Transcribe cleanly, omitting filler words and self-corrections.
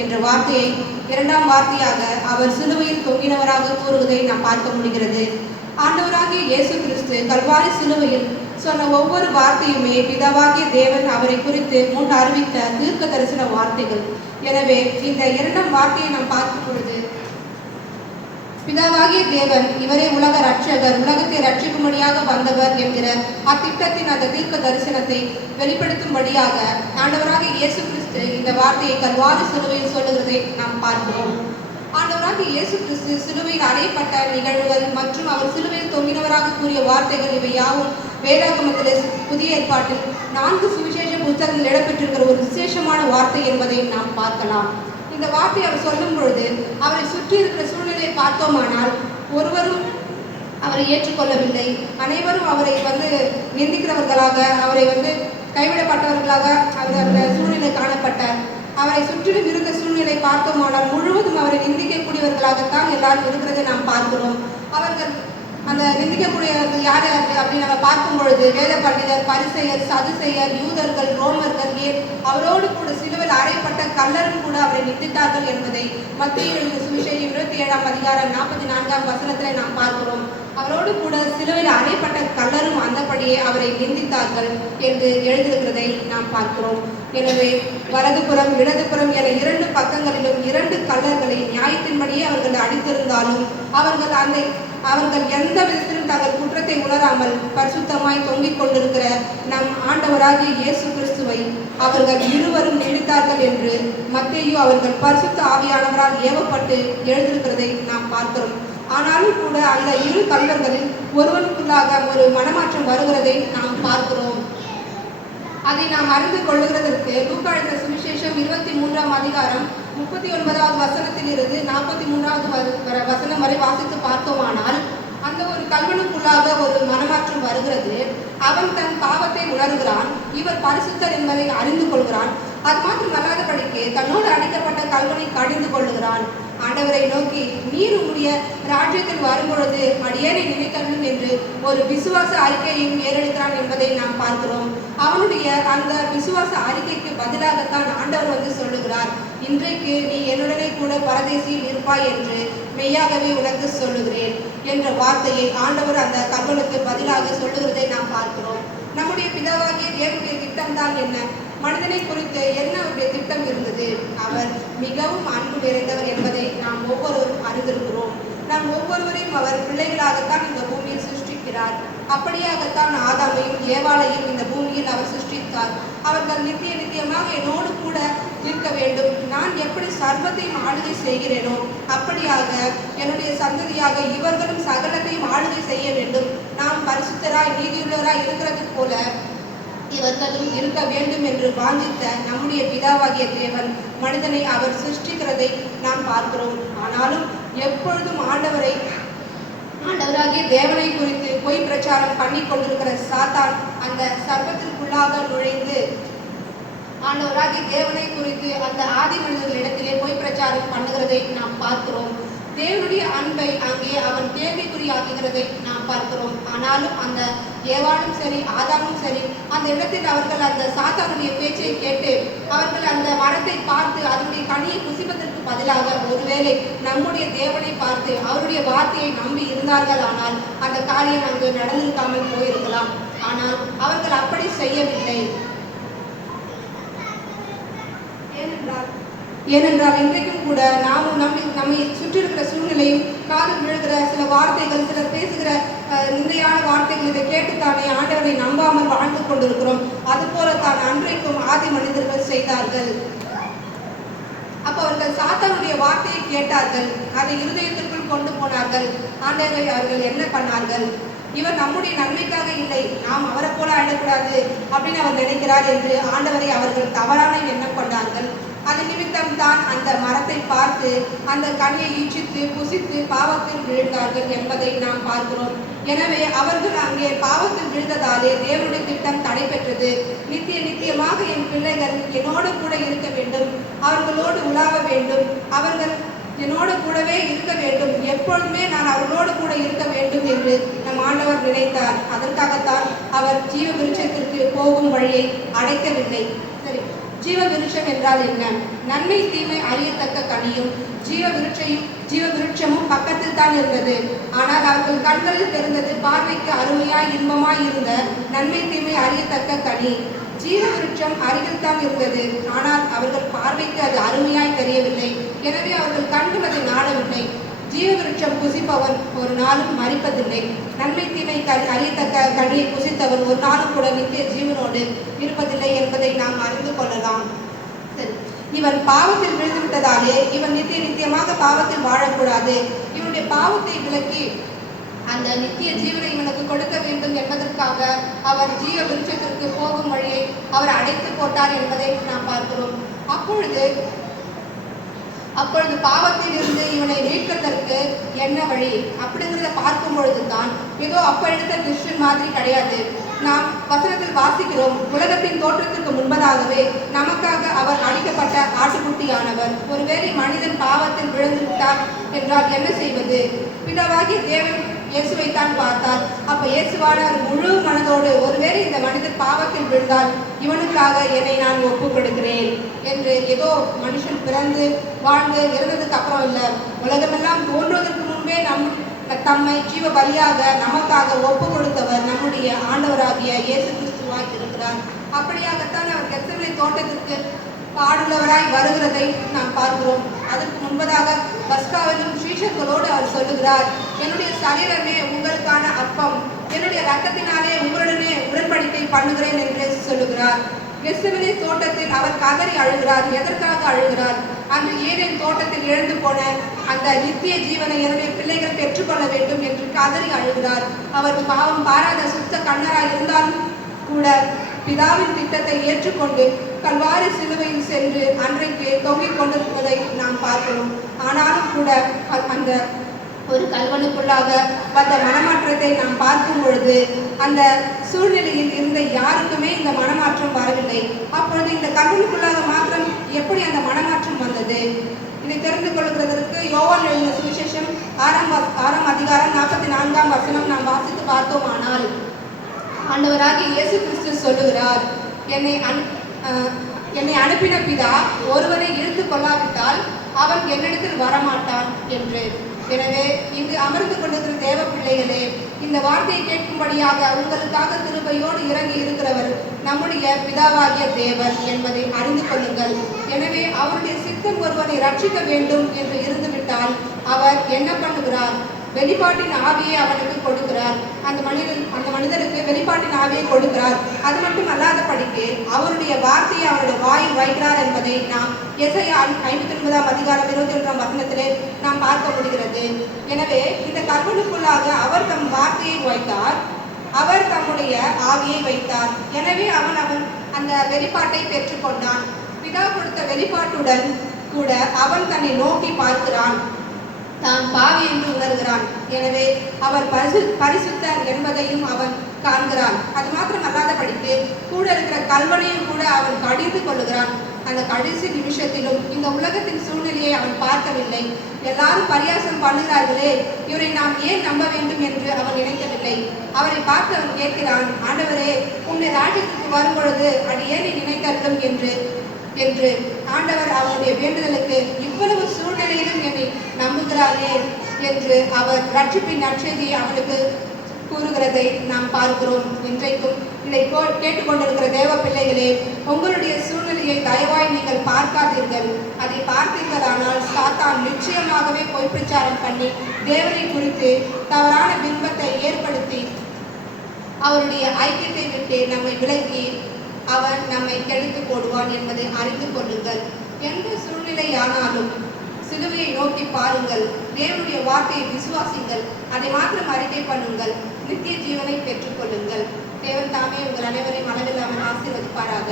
என்ற வார்த்தையை இரண்டாம் வார்த்தையாக அவர் சிலுவையில் தொங்கினவராக கூறுவதை நாம் பார்க்க முடிகிறது. ஆண்டவராகிய இயேசு கிறிஸ்து கல்வாரி சிலுவையில் சொன்ன ஒவ்வொரு வார்த்தையுமே பிதாவாகிய தேவன் அவரை குறித்து முன் அறிவித்த தீர்க்க தரிசன வார்த்தைகள். எனவே இந்த இரண்டாம் வார்த்தையை நாம் பார்க்கும் பொழுது பிதாவாகிய தேவன் இவரே உலக ரட்சகர், உலகத்தை ரட்சிக்கும்படியாக வந்தவர் என்கிற அத்திட்டத்தின் அந்த தீர்க்க தரிசனத்தை வெளிப்படுத்தும்படியாக ஆண்டவராகிய இயேசு கிறிஸ்து இந்த வார்த்தையை கல்வாரி சிலுவையில் சொல்லுகிறதை நாம் பார்க்கிறோம். ஆண்டவராகிய இயேசு கிறிஸ்து சிலுவையில் அறையப்பட்ட நிகழ்வுகள் மற்றும் அவர் சிலுவையில் தொங்கினவராக கூறிய வார்த்தைகள் இவை யாவும் வேதாகமத்திலே புதிய ஏற்பாட்டில் 4 சுவிசேஷ புத்தகங்கள் இடம்பெற்றிருக்கிற ஒரு விசேஷமான வார்த்தை என்பதை நாம் பார்க்கலாம். இந்த வார்த்தை அவர் சொல்லும் பொழுது அவரை சுற்றி இருக்கிற சூழ்நிலையை பார்த்தோமானால் ஒருவரும் அவரை ஏற்றுக்கொள்ளவில்லை. அனைவரும் அவரை நிந்திக்கிறவர்களாக, அவரை கைவிடப்பட்டவர்களாக அந்த சூழ்நிலை காணப்பட்டார். அவரை சுற்றிலும் இருந்த சூழ்நிலை பார்த்தோமானால் முழுவதும் அவரை நிந்திக்கக்கூடியவர்களாகத்தான் எல்லாரும் இருக்கிறதை நாம் பார்க்கிறோம். அவர்கள் அந்த நிந்திக்கக்கூடியவர்கள் யார் அப்படின்னு நம்ம பார்க்கும் பொழுது வேத பண்டிதர், பரிசேயர், சதுசேயர், யூதர்கள், ரோமர்கள், ஏன் அவரோடு கூட சிலுவையில் அறையப்பட்ட கல்லரும் கூட அவரை நிந்தித்தார்கள் என்பதை மத்திய சுவிசேஷம் 27ஆம் அதிகாரம் 44ஆம் வசனத்திலே நாம் பார்க்கிறோம். அவரோடு கூட சிலுவையில் அறையப்பட்ட கல்லரும் அந்தபடியே அவரை நிந்தித்தார்கள் என்று எழுதியிருக்கிறதை நாம் பார்க்கிறோம். எனவே வலதுபுறம் இடதுபுறம் என 2 பக்கங்களிலும் 2 கல்லர்களை நியாயத்தின்படியே அவர்கள் அடித்திருந்தாலும் அவர்கள் எந்த விதத்திலும் தங்கள் குற்றத்தை உணராமல் பரிசுத்தமாய் தொங்கிக் கொண்டிருக்கிற நம் ஆண்டவராகிய இயேசு கிறிஸ்துவை அவர்கள் இருவரும் நினைத்தார்கள் என்று மத்தேயு அவர்கள் பரிசுத்த ஆவியானவரால் ஏவப்பட்டு எழுதியிருக்கிறதை நாம் பார்க்கிறோம். ஆனாலும் கூட அந்த 2 கல்லர்களில் ஒருவனுக்குள்ளாக ஒரு மனமாற்றம் வருகிறதை நாம் பார்க்கிறோம். அதை நாம் அறிந்து கொள்ளுகிறதற்கு லூக்கா எழுதின சுவிசேஷம் 23ஆம் அதிகாரம் 39வது வசனத்திலிருந்து 43வது வசனம் வரை வாசித்து பார்த்தோமானால் அந்த ஒரு கல்வனுக்குள்ளாக ஒரு மனமாற்றம் வருகிறது. அவன் தன் பாவத்தை உணர்கிறான், இவர் பரிசுத்தர் என்பதை அறிந்து கொள்கிறான். அது மாத்திரம் அல்லாதபடிக்கு தன்னோடு அடிக்கப்பட்ட கல்வனை கடிந்து கொள்ளுகிறான். ஆண்டவரை நோக்கி, நீர் உங்களுடைய ராஜ்யத்தில் வரும்பொழுது அடியேனை நினைத்தள்ளும் என்று ஒரு விசுவாச அறிக்கையையும் ஏறெடுக்கிறான் என்பதை நாம் பார்க்கிறோம். அவனுடைய அந்த விசுவாச அறிக்கைக்கு பதிலாகத்தான் ஆண்டவர் சொல்லுகிறார், இன்றைக்கு நீ என்னுடனே கூட பரதேசியில் இருப்பாய் என்று மெய்யாகவே உனக்கு சொல்லுகிறேன் என்ற வார்த்தையை ஆண்டவர் அந்த கல்வனுக்கு பதிலாக சொல்லுகிறதை நாம் பார்க்கிறோம். நம்முடைய பிதாவாகிய தேவனுடைய திட்டம் தான் என்ன? மனிதனை குறித்து என்ன அவருடைய திட்டம் இருந்தது? அவர் மிகவும் அன்பு நிறைந்தவர் என்பதை நாம் ஒவ்வொருவரும் அறிந்திருக்கிறோம். நாம் ஒவ்வொருவரையும் அவர் பிள்ளைகளாகத்தான் இந்த பூமியில் சிருஷ்டிக்கிறார். அப்படியாகத்தான் ஆதாமையும் ஏவாளையும் இந்த பூமியில் அவர் சிருஷ்டித்தார். அவர்கள் நித்தியமாக என்னோடு கூட இருக்க வேண்டும். நான் எப்படி சர்வத்தையும் ஆளுகை செய்கிறேனோ அப்படியாக என்னுடைய சந்ததியாக இவர்களும் சகலத்தையும் ஆளுகை செய்ய வேண்டும். நாம் பரிசுத்தராய் நீதியுள்ளவராய் இருக்கிறது போல இவர்களும் இருக்க வேண்டும் என்று வாஞ்சித்த நம்முடைய பிதாவாகிய தேவன் மனிதனை அவர் சிருஷ்டிக்கிறதை நாம் பார்க்கிறோம். ஆனாலும் எப்பொழுதும் ஆண்டவராகிய தேவனை குறித்து பொய் பிரச்சாரம் பண்ணி கொண்டிருக்கிற சாத்தான் அந்த சர்வத்திற்குள்ளாக நுழைந்து ஆண்டவராகிய தேவனை குறித்து அந்த ஆதி மனிதர்களிடத்திலே பொய் பிரச்சாரம் பண்ணுகிறதை நாம் பார்க்கிறோம். தேவனுடைய அன்பை அங்கே அவன் கேள்விக்குறியாக்குகிறதை நாம் பார்க்கிறோம். ஆனாலும் அந்த ஏவாளும் சரி ஆதாமும் சரி அந்த இடத்தில் அவர்கள் அந்த சாத்தானுடைய பேச்சை கேட்டு அவர்கள் அந்த மரத்தை பார்த்து அதனுடைய கனியை புசிப்பதற்கு பதிலாக ஒருவேளை நம்முடைய தேவனை பார்த்து அவருடைய வார்த்தையை நம்பி இருந்தார்கள் ஆனால் அந்த காரியம் அங்கு நடந்திருக்காமல் போயிருக்கலாம். ஆனால் அவர்கள் அப்படி செய்யவில்லை. ஏனென்றால் இன்றைக்கும் கூட நாமும் நம்மை சுற்றி இருக்கிற சூழ்நிலையும் காதில் விழுகிற சில வார்த்தைகள், சிலர் பேசுகிற நிந்தையான வார்த்தைகள் இதை கேட்டுத்தானே ஆண்டவரை நம்பாமல் வாழ்ந்து கொண்டிருக்கிறோம். அதுபோல தான் அன்றைக்கும் ஆதி மனிதர்கள் செய்தார்கள். அப்போ அவர்கள் சாத்தானுடைய வார்த்தையை கேட்டார்கள், அதை இருதயத்திற்குள் கொண்டு போனார்கள். ஆண்டவரை அவர்கள் என்ன பண்ணார்கள்? இவர் நம்முடைய நன்மைக்காக இல்லை, நாம் அவரை போல ஆடக்கூடாது அப்படின்னு அவர் நினைக்கிறார் என்று ஆண்டவரை அவர்கள் தவறான எண்ணம் கொண்டார்கள். அது நிமித்தம் தான் அந்த மரத்தை பார்த்து அந்த கனியை ஈச்சித்து புசித்து பாவத்தில் விழுந்தார்கள் என்பதை நாம் பார்க்கிறோம். எனவே அவர்கள் அங்கே பாவத்தில் விழுந்ததாலே தேவனுடைய திட்டம் தடைபெற்றது. நித்தியமாக என் பிள்ளைகள் என்னோடு கூட இருக்க வேண்டும், அவர்களோடு உலாவ வேண்டும், அவர்கள் என்னோடு கூடவே இருக்க வேண்டும், எப்பொழுதுமே நான் அவர்களோடு கூட இருக்க வேண்டும் என்று நம் ஆண்டவர் நினைத்தார். அதற்காகத்தான் அவர் ஜீவ விருட்சத்திற்கு போகும் வழியை அடைக்கவில்லை. சரி, ஜீவ விருட்சம் என்றால் என்ன? நன்மை தீமை அறியத்தக்க கனியும் ஜீவ விருட்சமும் பக்கத்தில் தான் இருந்தது. ஆனால் அவர்கள் கண்களில் தெரிந்தது பார்வைக்கு அருமையாய் இன்பமாய் இருந்த நன்மை தீமை அறியத்தக்க கனி. ஜீவ விருட்சம் அருகில் தான் இருந்தது, ஆனால் அவர்கள் பார்வைக்கு அது அருமையாய் தெரியவில்லை. எனவே அவர்கள் கண்கள் அதை நாடவில்லை. ஜீவ விருட்சம் புசிப்பவன் ஒரு நாளும் மரிப்பதில்லை. நன்மை தீமை அறியத்தக்க கனியை புசித்தவன் ஒரு நாளும் கூட நித்திய ஜீவனோடு இருப்பதில்லை என்பதை நாம் அறிந்து கொள்ளலாம். இவன் பாவத்தில் விழுந்துவிட்டதாலே இவன் நித்தியமாக பாவத்தில் வாழக்கூடாது. இவனுடைய பாவத்தை விலக்கி அந்த நித்திய ஜீவனை இவனுக்கு கொடுக்க வேண்டும் என்பதற்காக அவர் ஜீவ விருட்சத்திற்கு போகும் வழியை அவர் அடைத்து போட்டார் என்பதை நாம் பார்க்கிறோம். அப்பொழுது பாவத்தில் இருந்து இவனை மீட்பதற்கு என்ன வழி அப்படிங்கிறத பார்க்கும் பொழுதுதான் ஏதோ அப்ப எடுத்த கிறிஸ்டியன் மாதிரி கிடையாது. நாம் வசனத்தில் வாசிக்கிறோம், உலகத்தின் தோற்றத்திற்கு முன்பதாகவே நமக்காக அவர் அடிக்கப்பட்ட ஆட்டுக்குட்டியானவர். ஒருவேளை மனிதன் பாவத்தில் விழுந்து விட்டார் என்றால் என்ன செய்வது? பிதாவாகிய தேவன் இயேசுவை தான் பார்த்தார். அப்ப இயேசுவானார் முழு மனதோடு ஒருவேளை இந்த மனிதன் பாவத்தில் விழுந்தால் இவனுக்காக என்னை நான் ஒப்பு கொடுக்கிறேன் என்று ஏதோ மனுஷன் பிறந்து வாழ்ந்து இறந்ததுக்கு அப்புறம் இல்லை, உலகமெல்லாம் தோன்றுவதற்கு முன்பே தம்மை ஜீவ பலியாக நமக்காக ஒப்பு கொடுத்தவர் நம்முடைய ஆண்டவராகிய இயேசு கிறிஸ்துவாய் இருக்கிறார். அப்படியாகத்தான் அவர் கெத்செமனே தோட்டத்திற்கு பாடுள்ளவராய் வருகிறதை நாம் பார்க்கிறோம். அதற்கு முன்பதாக பஸ்காவிலும் சீஷர்களோடு அவர் சொல்லுகிறார், என்னுடைய சரீரமே உங்களுக்கான அப்பம், என்னுடைய ரத்தத்தினாலே உங்களுடனே உடன்படிக்கை பண்ணுகிறேன் என்று சொல்லுகிறார். கெத்செமனே தோட்டத்தில் அவர் கதறி அழுகிறார். எதற்காக அழுகிறார்? அன்று ஏதேன் தோட்டத்தில் எழுந்து போன அந்த நித்திய ஜீவனை என்னுடைய பிள்ளைகள் பெற்றுக்கொள்ள வேண்டும் என்று கதறி அழுகிறார். அவர் பாவம் பாராத சுத்த கண்ணராய் இருந்தாலும் கூட பிதாவின் திட்டத்தை ஏற்றுக்கொண்டு கல்வாரி சிலுவையில் சென்று அன்றைக்கு தொங்கிக் கொண்டிருப்பதை நாம் பார்க்கிறோம். ஆனாலும் கூட அந்த ஒரு கல்வனுக்குள்ளாக வந்த மனமாற்றத்தை நாம் பார்க்கும் பொழுது அந்த சூழ்நிலையில் இருந்த யாருக்குமே இந்த மனமாற்றம் வரவில்லை. அப்பொழுது இந்த கல்வனுக்குள்ளாக மாத்திரம் எப்படி அந்த மனமாற்றம் வந்தது? இதை தெரிந்து கொள்கிறதற்கு யோவான் எழுதின சுவிசேஷம் 6ஆம் அதிகாரம் 44ஆம் வசனம் நாம் வாசித்து பார்த்தோமானால், ஆண்டவராகிய இயேசு கிறிஸ்து சொல்லுகிறார், என்னை அனுப்பின பிதா ஒருவரை இழுத்து கொள்ளாவிட்டால் அவன் என்னிடத்தில் வரமாட்டான் என்று. எனவே இங்கு அமர்ந்து கொண்டிருக்கிற தேவ பிள்ளைகளே, இந்த வார்த்தையை கேட்கும்படியாக உங்களுக்காக கிருபையோடு இறங்கி இருக்கிறவர் நம்முடைய பிதாவாகிய தேவர் என்பதை அறிந்து கொள்ளுங்கள். எனவே அவருடைய சித்தம் ஒருவனை ரட்சிக்க வேண்டும் என்று இருந்துவிட்டால் அவர் என்ன பண்ணுகிறார்? வெளிப்பாட்டின் ஆவியை அவனுக்கு கொடுக்கிறார். அந்த மனிதனுக்கு வெளிப்பாட்டின் ஆவியை கொடுக்கிறார். அது மட்டும் அல்லாதபடிக்கு அவருடைய வார்த்தையை அவருடைய வாயில் வைக்கிறார் என்பதை நாம் எசையா 59ஆம் அதிகாரம் 21ஆம் வசனத்திலே நாம் பார்க்க முடிகிறது. எனவே இந்த கர்வனுக்குள்ளாக அவர் தம் வார்த்தையை வைத்தார், அவர் தம்முடைய ஆவியை வைத்தார். எனவே அவன் அந்த வெளிப்பாட்டை பெற்றுக்கொண்டான். பிதா கொடுத்த வெளிப்பாட்டுடன் கூட அவன் தன்னை நோக்கி பார்க்கிறான், தான் பாவி என்று உணர்கிறான். எனவே அவர் பரிசுத்தர் என்பதையும் அவன் காண்கிறான். அது மாத்திரம் அல்லாதபடிக்கு கூட இருக்கிற கல்வனையும் கூட அவன் கடிந்து கொள்ளுகிறான். அந்த கடைசி நிமிஷத்திலும் இந்த உலகத்தின் சூழ்நிலையை அவன் பார்க்கவில்லை. எல்லாரும் பரியாசம் பண்ணுகிறார்களே, இவரை நாம் ஏன் நம்ப வேண்டும் என்று அவன் நினைக்கவில்லை. அவரை பார்த்து அவன் கேட்கிறான், ஆண்டவரே, உன்னை ராஜ்யத்திற்கு வரும் பொழுது அது ஏன் நினைத்தருளும் என்று ஆண்டவர் அவனுடைய வேண்டுதலுக்கு இவ்வளவு சூழ்நிலையிலும் என்னை நம்புகிறாரே என்று அவர் ரட்சிப்பின் நற்செய்தியை அவனுக்கு கூறுகிறதை நாம் பார்க்கிறோம். இன்றைக்கும் இதை கேட்டுக்கொண்டிருக்கிற தேவ பிள்ளைகளே, உங்களுடைய சூழ்நிலையை தயவாய் நீங்கள் பார்க்காதீர்கள். அதை பார்த்தீர்களானால் சாத்தான் நிச்சயமாகவே பொய் பிரச்சாரம் பண்ணி தேவனை குறித்து தவறான பிம்பத்தை ஏற்படுத்தி அவருடைய ஐக்கியத்தை விட்டு நம்மை விலகி அவன் நம்மை கெடுத்து போடுவான் என்பதை அறிந்து கொள்ளுங்கள். எந்த சூழ்நிலையானாலும் சிலுவையை நோக்கி பாருங்கள், தேவனுடைய வார்த்தையை விசுவாசிங்கள், அதை மாத்திரம் அறிக்கை பண்ணுங்கள், நித்திய ஜீவனை பெற்றுக்கொள்ளுங்கள். தேவன் தாமே உங்கள் அனைவரையும் அளவில்லாமல் ஆசீர்வதிப்பாராக.